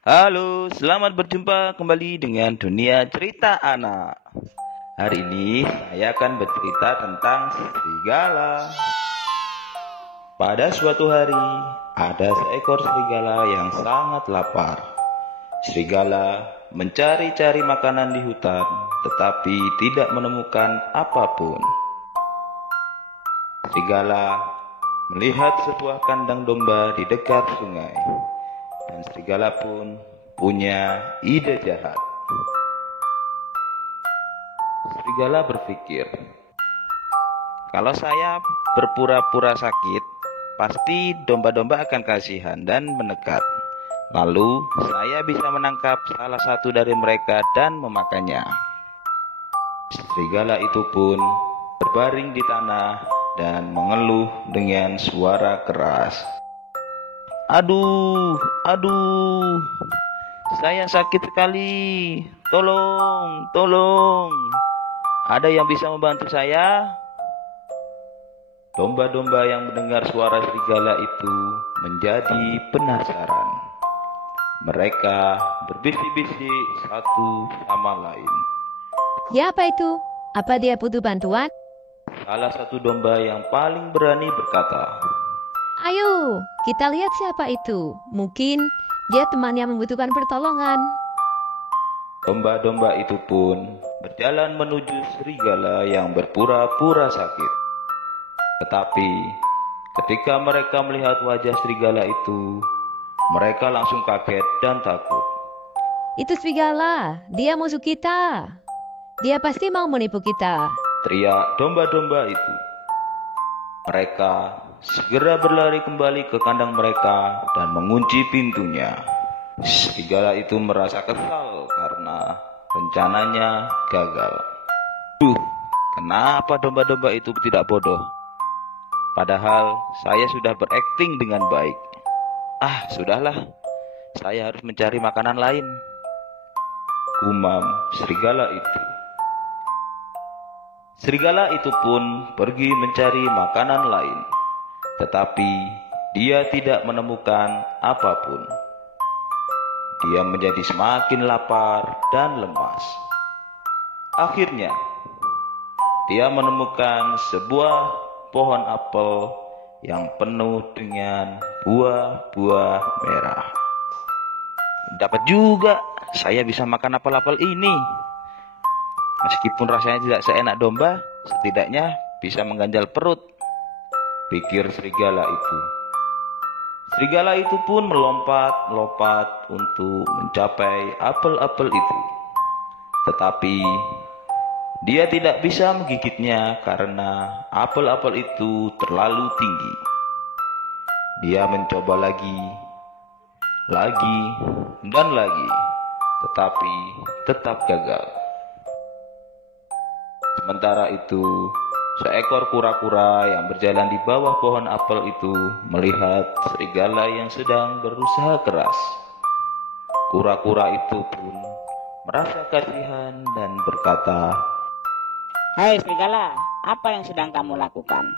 Halo, selamat berjumpa kembali dengan dunia cerita anak. Hari ini saya akan bercerita tentang serigala. Pada suatu hari, ada seekor serigala yang sangat lapar. Serigala mencari-cari makanan di hutan, tetapi tidak menemukan apapun. Serigala melihat sebuah kandang domba di dekat sungai, dan serigala pun punya ide jahat. Serigala berpikir, kalau saya berpura-pura sakit, pasti domba-domba akan kasihan dan mendekat. Lalu saya bisa menangkap salah satu dari mereka dan memakannya. Serigala itu pun berbaring di tanah dan mengeluh dengan suara keras. Aduh, aduh, saya sakit sekali. Tolong, tolong. Ada yang bisa membantu saya? Domba-domba yang mendengar suara serigala itu menjadi penasaran. Mereka berbisik-bisik satu sama lain. Siapa itu? Apa dia butuh bantuan? Salah satu domba yang paling berani berkata, Ayo, kita lihat siapa itu. Mungkin dia teman yang membutuhkan pertolongan. domba-domba itu pun berjalan menuju serigala yang berpura-pura sakit. Tetapi ketika mereka melihat wajah serigala itu, mereka langsung kaget dan takut. Itu serigala, dia musuh kita. Dia pasti mau menipu kita. Teriak domba-domba itu. Mereka segera berlari kembali ke kandang mereka dan mengunci pintunya. Serigala itu merasa kesal karena rencananya gagal. Kenapa domba-domba itu tidak bodoh? Padahal saya sudah berakting dengan baik. Sudahlah. Saya harus mencari makanan lain. Gumam serigala itu. Serigala itu pun pergi mencari makanan lain. Tetapi dia tidak menemukan apapun. Dia menjadi semakin lapar dan lemas. Akhirnya, dia menemukan sebuah pohon apel yang penuh dengan buah-buah merah. Dapat juga, saya bisa makan apel-apel ini. Meskipun rasanya tidak seenak domba, setidaknya bisa mengganjal perut, pikir serigala itu. Serigala itu pun melompat-lompat untuk mencapai apel-apel itu. Tetapi dia tidak bisa menggigitnya karena apel-apel itu terlalu tinggi. Dia mencoba lagi, dan lagi, tetapi tetap gagal. Sementara itu, seekor kura-kura yang berjalan di bawah pohon apel itu melihat serigala yang sedang berusaha keras. Kura-kura itu pun merasa kasihan dan berkata, Hai serigala, apa yang sedang kamu lakukan?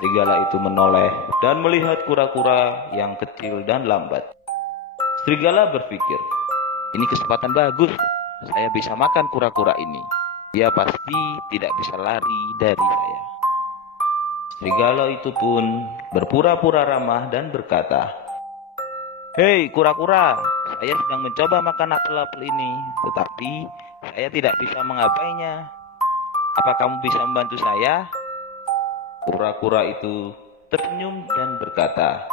serigala itu menoleh dan melihat kura-kura yang kecil dan lambat. Serigala berpikir, ini kesempatan bagus, saya bisa makan kura-kura ini. Dia pasti tidak bisa lari dari saya. Serigala itu pun berpura-pura ramah dan berkata, Hei kura-kura, saya sedang mencoba makan apel-apel ini, tetapi saya tidak bisa menggapainya. Apa kamu bisa membantu saya? Kura-kura itu tersenyum dan berkata,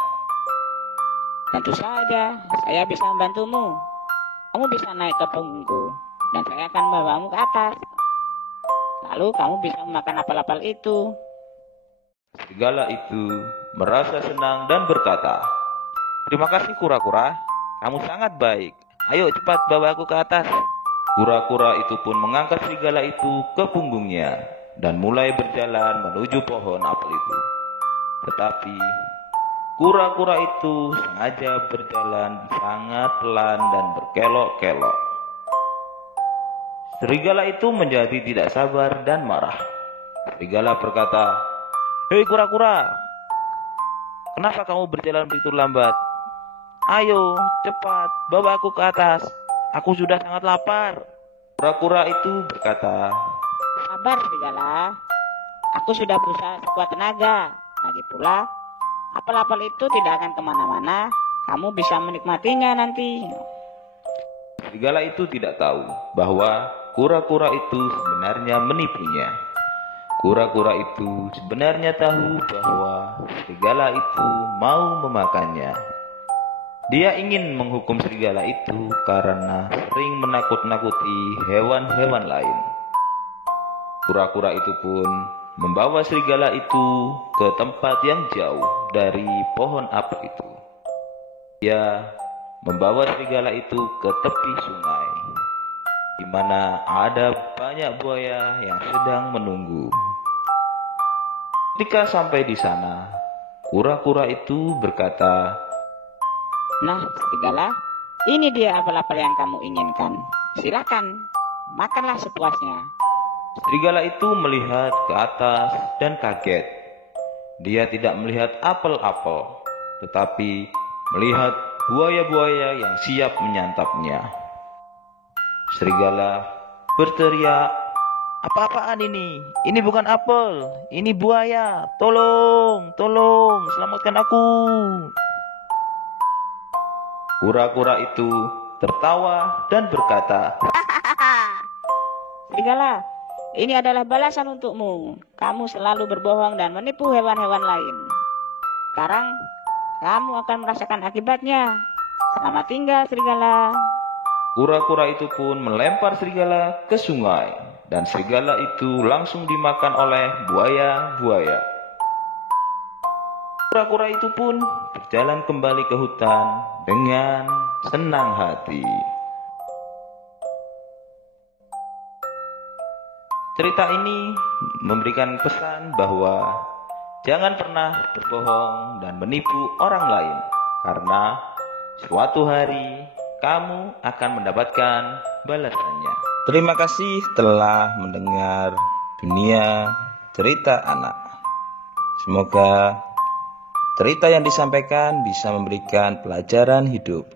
Tentu saja, saya bisa membantumu. Kamu bisa naik ke punggungku, dan saya akan membawamu ke atas. Lalu kamu bisa memakan apel-apel itu. serigala itu merasa senang dan berkata, Terima kasih kura-kura, kamu sangat baik. Ayo cepat bawa aku ke atas. Kura-kura itu pun mengangkat serigala itu ke punggungnya dan mulai berjalan menuju pohon apel itu. Tetapi kura-kura itu sengaja berjalan sangat pelan dan berkelok-kelok. Serigala itu menjadi tidak sabar dan marah. Serigala berkata, Hei kura-kura, kenapa kamu berjalan begitu lambat? Ayo, cepat, bawa aku ke atas. Aku sudah sangat lapar. Kura-kura itu berkata, Sabar serigala, aku sudah berusaha sekuat tenaga. Lagi pula, apel-apel itu tidak akan kemana-mana. Kamu bisa menikmatinya nanti. serigala itu tidak tahu bahwa kura-kura itu sebenarnya menipunya. Kura-kura itu sebenarnya tahu bahwa serigala itu mau memakannya. Dia ingin menghukum serigala itu karena sering menakut-nakuti hewan-hewan lain. Kura-kura itu pun membawa serigala itu ke tempat yang jauh dari pohon apel itu. Dia membawa serigala itu ke tepi sungai, di mana ada banyak buaya yang sedang menunggu. Ketika sampai di sana, kura-kura itu berkata, Nah, serigala, ini dia apel-apel yang kamu inginkan. Silakan, makanlah sepuasnya. serigala itu melihat ke atas dan kaget. Dia tidak melihat apel-apel, tetapi melihat buaya-buaya yang siap menyantapnya. Serigala berteriak, "Apa-apaan ini? Ini bukan apel, ini buaya. Tolong, tolong, selamatkan aku." Kura-kura itu tertawa dan berkata, Serigala, ini adalah balasan untukmu. Kamu selalu berbohong dan menipu hewan-hewan lain. Sekarang, kamu akan merasakan akibatnya. Selamat tinggal, serigala. Kura-kura itu pun melempar serigala ke sungai, dan serigala itu langsung dimakan oleh buaya-buaya. Kura-kura itu pun berjalan kembali ke hutan dengan senang hati. Cerita ini memberikan pesan bahwa jangan pernah berbohong dan menipu orang lain, karena suatu hari kamu akan mendapatkan balasannya. Terima kasih telah mendengar Dunia Cerita Anak. Semoga cerita yang disampaikan bisa memberikan pelajaran hidup.